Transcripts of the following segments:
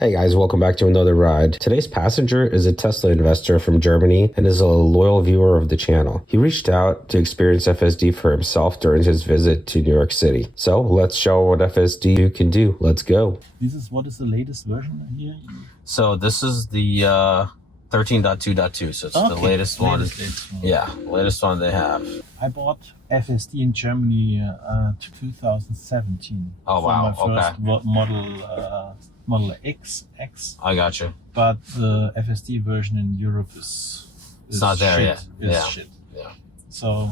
Hey guys, welcome back to another ride. Today's passenger is a Tesla investor from Germany and is a loyal viewer of the channel. He reached out to experience FSD for himself during his visit to New York City. So let's show what FSD can do. Let's go. What is the latest version here? So this is the 13.2.2, so it's the latest one. Yeah, latest one they have. I bought FSD in Germany 2017. Oh wow, for my first Model X. I got you. But the FSD version in Europe is it's not there shit. yet. Shit. Yeah. So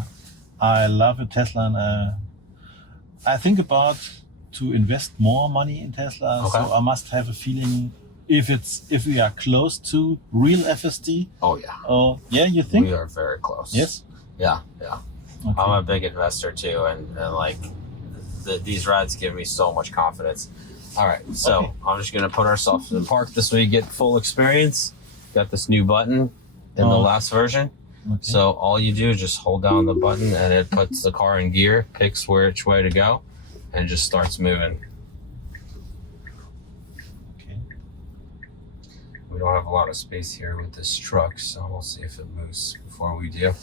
I love a Tesla, and I think about to invest more money in Tesla. Okay. So I must have a feeling if we are close to real FSD. Oh yeah. Oh yeah, you think? We are very close. Yes. Yeah. Okay. I'm a big investor too, and like these rides give me so much confidence. All right, so I'm just gonna put ourselves in park this way, get full experience. Got this new button in the last version. Okay. So all you do is just hold down the button and it puts the car in gear, picks which way to go, and just starts moving. Okay. We don't have a lot of space here with this truck, so we'll see if it moves before we do.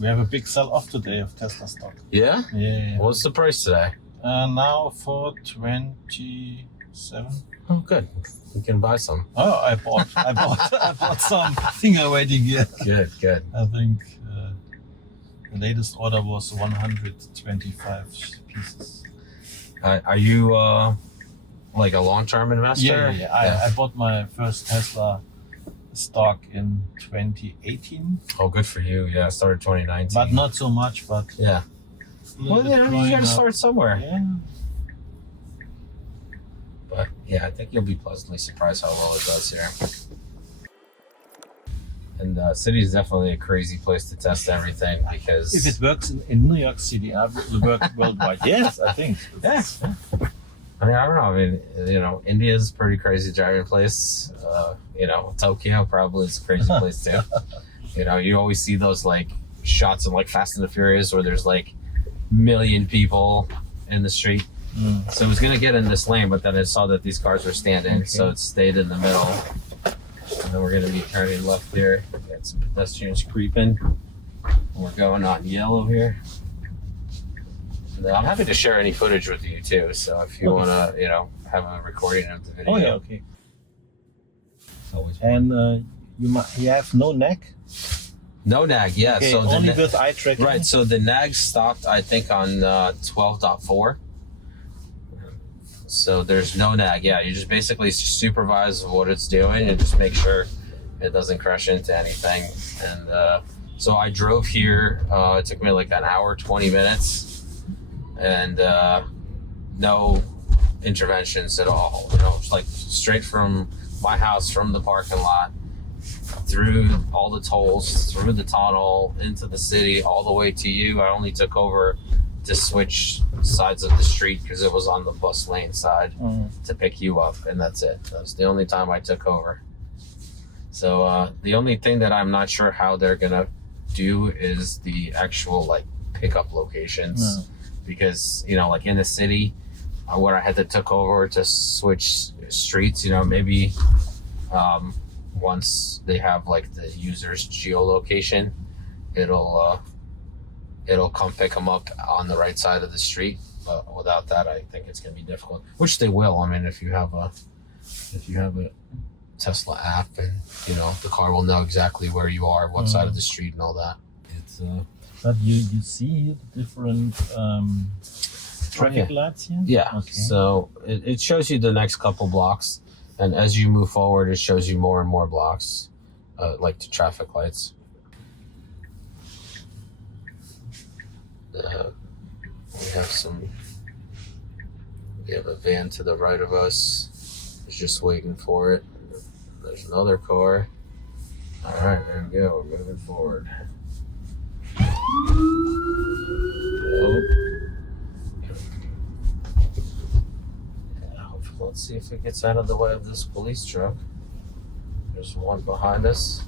We have a big sell-off today of Tesla stock. Yeah? Yeah. What's the price today? Now for 27. Oh, good. We can buy some. Oh, I bought something already here. Good. I think the latest order was 125 pieces. Are you like a long-term investor? Yeah. I bought my first Tesla stock in 2018. Oh, good for you. Yeah, I started 2019. But not so much, but yeah. Well, you gotta start somewhere. Yeah. But yeah, I think you'll be pleasantly surprised how well it does here. And the city is definitely a crazy place to test everything because if it works in New York City, it will work worldwide. Yes, I think. Yeah. I mean, I don't know. I mean, India's a pretty crazy driving place. Tokyo probably is a crazy place too. You always see those like shots of like Fast and the Furious where there's like million people in the street. So it was gonna get in this lane, but then it saw that these cars were standing, so it stayed in the middle. And then we're gonna be turning left here. We got some pedestrians creeping. We're going on yellow here. And then I'm happy to share any footage with you too. So if you wanna, have a recording of the video. Oh yeah, okay. It's always fun. And you have no neck. No nag, yeah. Okay, so only with eye tracking. Right, so the nag stopped, I think, on 12.4. So there's no nag, yeah. You just basically supervise what it's doing and just make sure it doesn't crash into anything. And so I drove here. It took me like an hour, 20 minutes, and no interventions at all. It's like straight from my house, from the parking lot, through all the tolls, through the tunnel, into the city, all the way to you. I only took over to switch sides of the street because it was on the bus lane side to pick you up, and that's it. That's the only time I took over. So the only thing that I'm not sure how they're gonna do is the actual like pickup locations, because like in the city where I had to took over to switch streets, maybe once they have like the user's geolocation, it'll come pick them up on the right side of the street. But without that, I think it's gonna be difficult. Which they will. I mean, if you have a Tesla app, and the car will know exactly where you are, what side of the street, and all that. It's But you see the different traffic lights here. Yeah. Okay. So it shows you the next couple blocks. And as you move forward, it shows you more and more blocks, like the traffic lights. We have a van to the right of us. It's just waiting for it. There's another car. All right, there we go. We're moving forward. Let's see if it gets out of the way of this police truck. There's one behind us.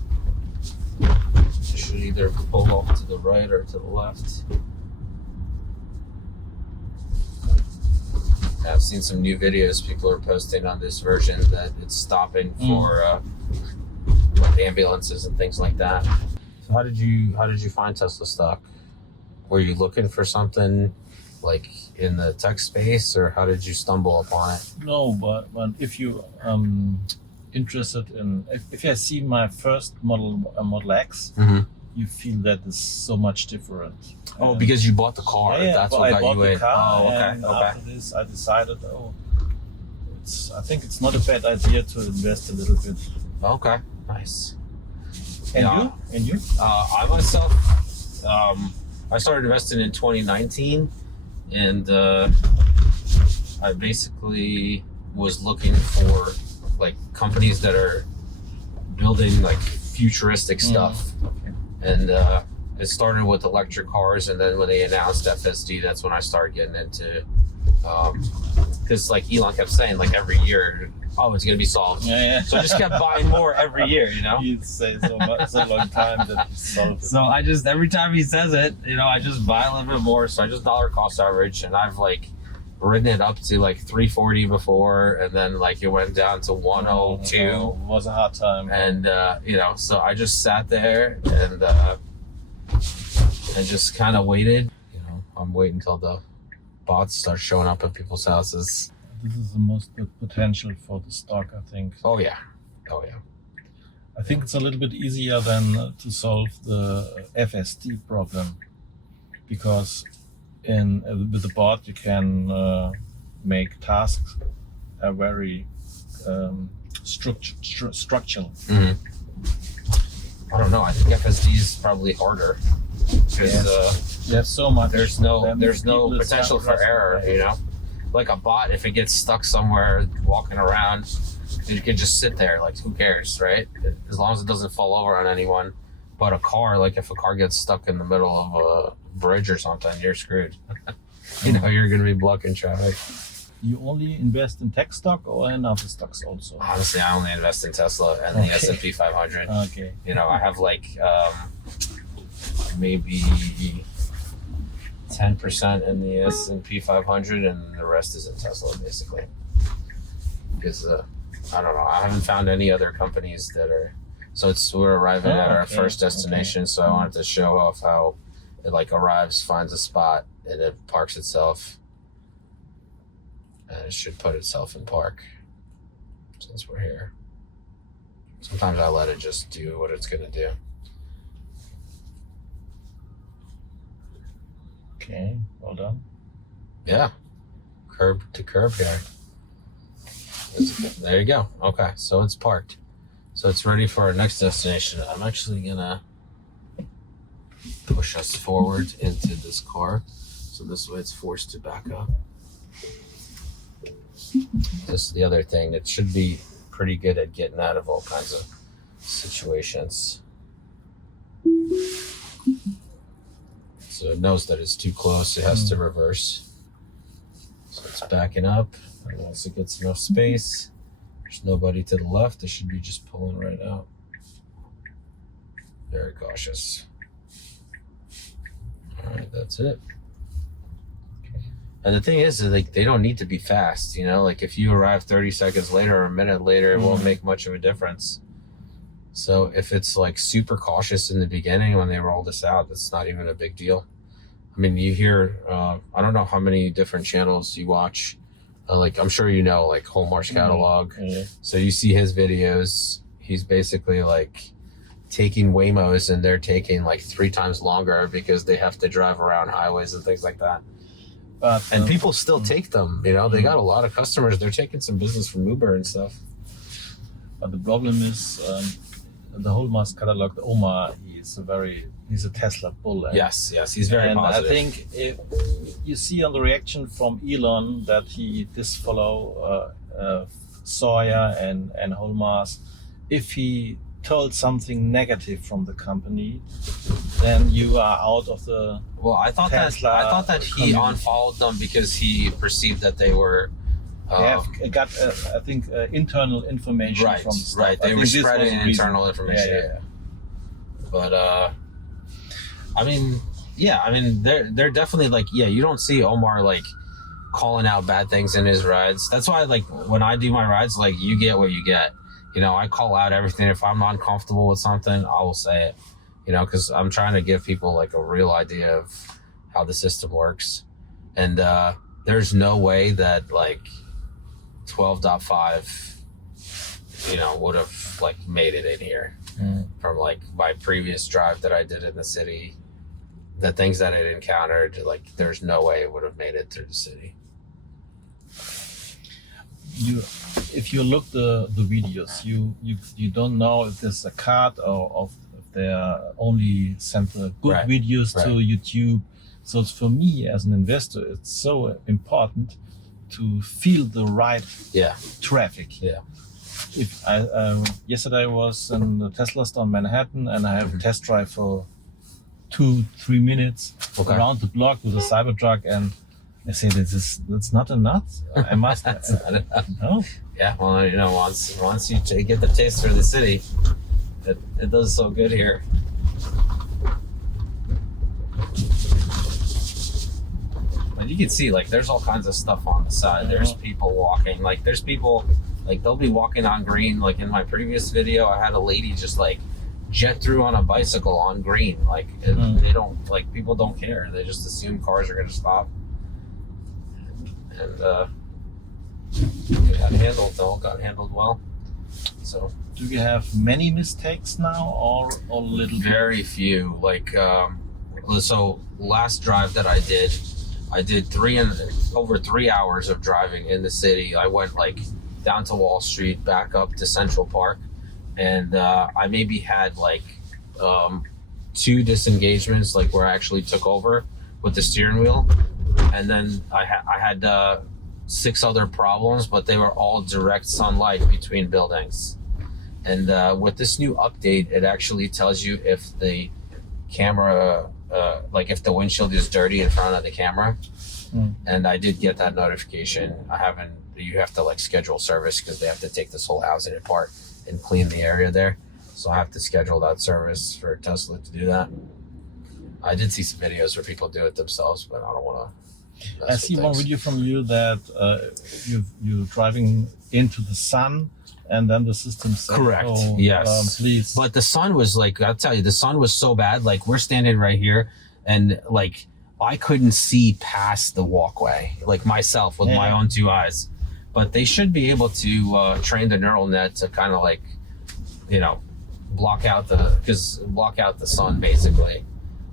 It should either pull off to the right or to the left. I've seen some new videos people are posting on this version that it's stopping for like ambulances and things like that. So how did you find Tesla stock? Were you looking for something like in the tech space, or how did you stumble upon it? No, but if you interested in, if you have seen my first Model X, you feel that it's so much different. Oh, because you bought the car. Yeah, That's but what I got bought you the in. car, Oh, okay. and after this, I decided, I think it's not a bad idea to invest a little bit. Okay, nice. And Yeah. you? And you? I myself, I started investing in 2019, and I basically was looking for like companies that are building like futuristic stuff. Okay. And it started with electric cars, and then when they announced FSD, that's when I started getting into, because like Elon kept saying, like every year, oh, it's gonna be solved. Yeah. So I just kept buying more every year, you know. He'd say so long time that it's solved. So I just, every time he says it, you know, I just buy a little bit more. So I just dollar cost average, and I've like ridden it up to like 340 before, and then like it went down to 102. It was a hard time. And you know, so I just sat there and just kind of waited. You know, I'm waiting until the bots start showing up at people's houses. This is the most good potential for the stock, I think. Oh yeah. I think it's a little bit easier than to solve the FSD problem, because with the bot you can make tasks very structural. I don't know. I think FSD is probably harder because There's so much. there's no potential for error. You know, like a bot, if it gets stuck somewhere walking around, it can just sit there. Like, who cares, right? As long as it doesn't fall over on anyone. But a car, like if a car gets stuck in the middle of a bridge or something, you're screwed. You know, you're going to be blocking traffic. You only invest in tech stock or in other stocks also? Honestly, I only invest in Tesla and the S&P 500. Okay. You know, I have like maybe 10% in the S&P 500, and the rest is in Tesla, basically. Because I don't know, I haven't found any other companies that are. So we're arriving at our first destination. So I wanted to show off how it like arrives, finds a spot, and it parks itself. And it should put itself in park since we're here. Sometimes I let it just do what it's gonna do. Okay, well done. Yeah, curb to curb here. There you go. Okay, so it's parked. So it's ready for our next destination. I'm actually gonna push us forward into this car. So this way it's forced to back up. This is the other thing. It should be pretty good at getting out of all kinds of situations. So it knows that it's too close. It has to reverse. So it's backing up. And once it gets enough space, there's nobody to the left. It should be just pulling right out. Very cautious. All right, that's it. And the thing is, like, they don't need to be fast, you know? Like, if you arrive 30 seconds later or a minute later, it won't make much of a difference. So if it's, like, super cautious in the beginning when they roll this out, that's not even a big deal. I mean, you hear, I don't know how many different channels you watch. Like, I'm sure you know, like, Hallmark's catalog. So you see his videos. He's basically, like, taking Waymos, and they're taking, like, 3 times longer because they have to drive around highways and things like that. And people still take them, you know, they got a lot of customers. They're taking some business from Uber and stuff. But the problem is the Hallmark's catalog, Omar, he's a Tesla bull. Yes, he's very positive. I think if you see on the reaction from Elon that he disfollow Sawyer and Hallmark's, if he told something negative from the company, then you are out of the. Well, I thought that he unfollowed them because he perceived that they were. They have got, I think, internal information from the stuff. Right. They were spreading internal information. Yeah. But I mean, they're definitely like, you don't see Omar like calling out bad things in his rides. That's why, like, when I do my rides, like, you get what you get. You know, I call out everything. If I'm uncomfortable with something, I will say it. You know, because I'm trying to give people like a real idea of how the system works. And there's no way that like 12.5, you know, would have like made it in here from like my previous drive that I did in the city. The things that I'd encountered, like there's no way it would have made it through the city. If you look the videos, you don't know if there's a cut or if they are only sent good videos to YouTube. So it's, for me as an investor, it's so important to feel the right traffic. Yeah. If yesterday I was in the Tesla store in Manhattan, and I have a test drive for 2-3 minutes around the block with a Cybertruck, and I say that's not enough. I must. That's not enough. No. Yeah, well, you know, once you get the taste for the city, it does so good here. But you can see, like, there's all kinds of stuff on the side. There's people walking. Like, there's people, like, they'll be walking on green. Like, in my previous video, I had a lady just, like, jet through on a bicycle on green. Like, they don't, like, people don't care. They just assume cars are going to stop. And it got handled, though. Got handled well. So, do you have many mistakes now, or little? Very few. Like, so last drive that I did over 3 hours of driving in the city. I went like down to Wall Street, back up to Central Park, and I maybe had like 2 disengagements, like where I actually took over with the steering wheel, and then I had 6 other problems, but they were all direct sunlight between buildings. And with this new update, it actually tells you if the camera, like if the windshield is dirty in front of the camera. And I did get that notification. You have to like schedule service because they have to take this whole housing apart and clean the area there. So I have to schedule that service for Tesla to do that. I did see some videos where people do it themselves, but I don't want to. I see one video from you that you're driving into the sun, and then the system said, correct. Oh, Yes. Please. But the sun was like, I'll tell you, the sun was so bad. Like, we're standing right here, and like I couldn't see past the walkway, like myself with my own 2 eyes. But they should be able to train the neural net to kind of like, you know, block out the sun basically,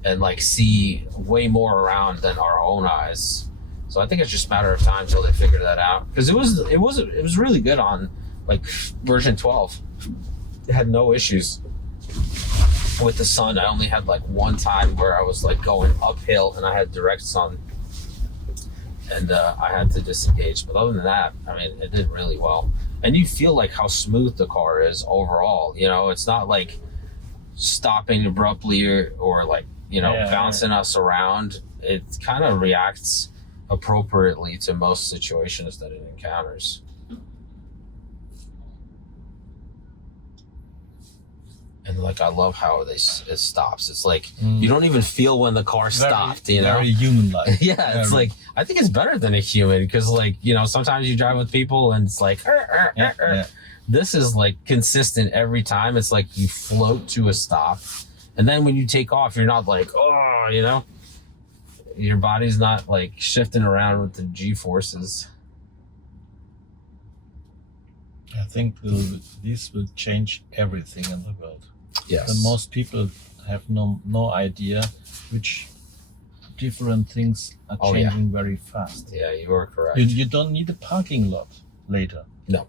and like see way more around than our own eyes. So I think it's just a matter of time till they figure that out. Because it was really good on like version 12. It had no issues with the sun. I only had like one time where I was like going uphill and I had direct sun, and I had to disengage. But other than that, I mean, it did really well. And you feel like how smooth the car is overall. You know, it's not like stopping abruptly or like, you know, bouncing us around. It kind of reacts appropriately to most situations that it encounters. And like, I love how it stops. It's like you don't even feel when the car stopped, you know? Very human-like. Yeah, it's like, I think it's better than a human, because like, you know, sometimes you drive with people and it's like, This is like consistent every time. It's like you float to a stop. And then when you take off, you're not like, oh, you know, your body's not like shifting around with the G-forces. I think this will change everything in the world. Yes. And most people have no idea which different things are changing very fast. Yeah, you are correct. You don't need a parking lot later. No.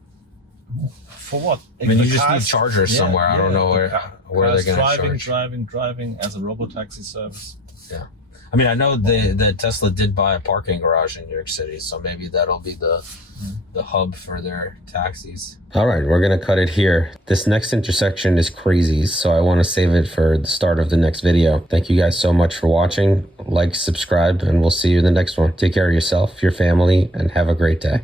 For what? I mean, you just need chargers somewhere. I don't know where they're going to charge. Driving as a Robo-Taxi service. Yeah. I mean, I know that Tesla did buy a parking garage in New York City, so maybe that'll be the hub for their taxis. All right, we're going to cut it here. This next intersection is crazy, so I want to save it for the start of the next video. Thank you guys so much for watching. Like, subscribe, and we'll see you in the next one. Take care of yourself, your family, and have a great day.